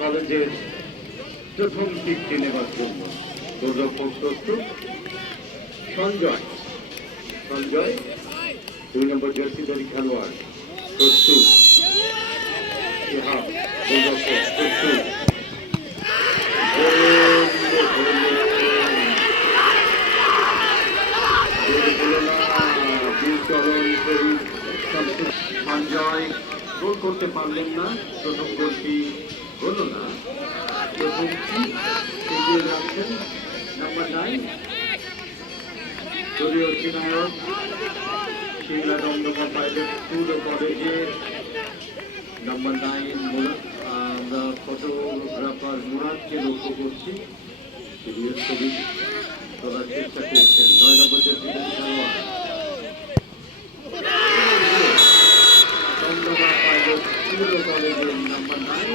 কলেজের প্রথম টিকটি নেবার জন্য প্রস্তুত। সঞ্জয় সঞ্জয়, দুই নম্বর খেলোয়াড় প্রস্তুত। ইহাব দুর্লভপুর প্রস্তুত। সঞ্জয় গোল করতে পারলেন না, প্রথম গোলটি হলো না। নাম্বার নাইন দলীয় অধিনায়ক সিংলা দমদমা প্রাইভেট স্কুল ও কলেজের নাম্বার নাইন আমরা ফটোগ্রাফার মুরাদকে লক্ষ্য করছি। ছবি তোলার চেষ্টা নয় নম্বর দমদমা প্রাইভেট স্কুল ও কলেজের নাম্বার নাইন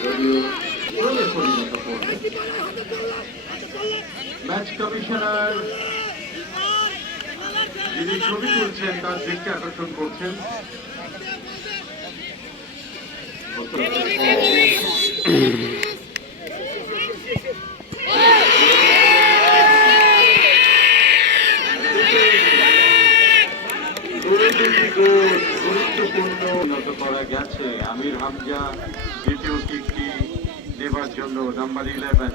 যদিও গোলে পরিণত করলেন ম্যাচ কমিশনার যিনি ছবি তুলছেন, তার দৃষ্টি আকর্ষণ করছেন। গুরুত্বপূর্ণ করা গেছে। আমির হামজা, দ্বিতীয় কিকটি নেবার জন্য নাম্বার ইলেভেন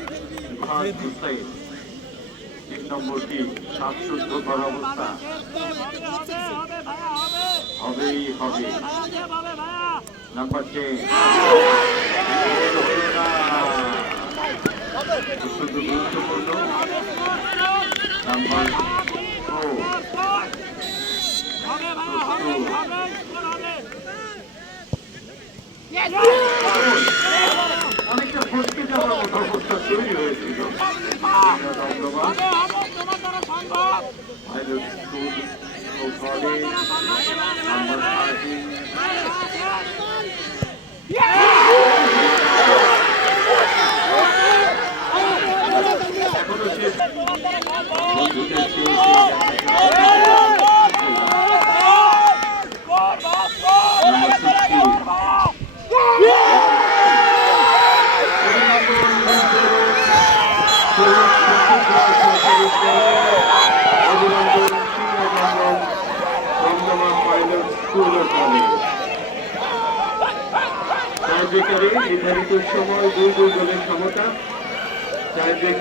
ভাত হুসাইন তিন নম্বরটি অবস্থা হবেই হবে টেন অত্যন্ত গুরুত্বপূর্ণ অনেকটা ফসকে যাওয়ার মতো অবস্থা তৈরি হয়েছিল দমদমা হাইড্রো স্কুল ও কলেজ নাম্বার থার্টিন এখনও শেষ বন্ধুদের চেয়ে নির্ধারিত সময় দুই দুই দলের সমতা টাইব্রেকার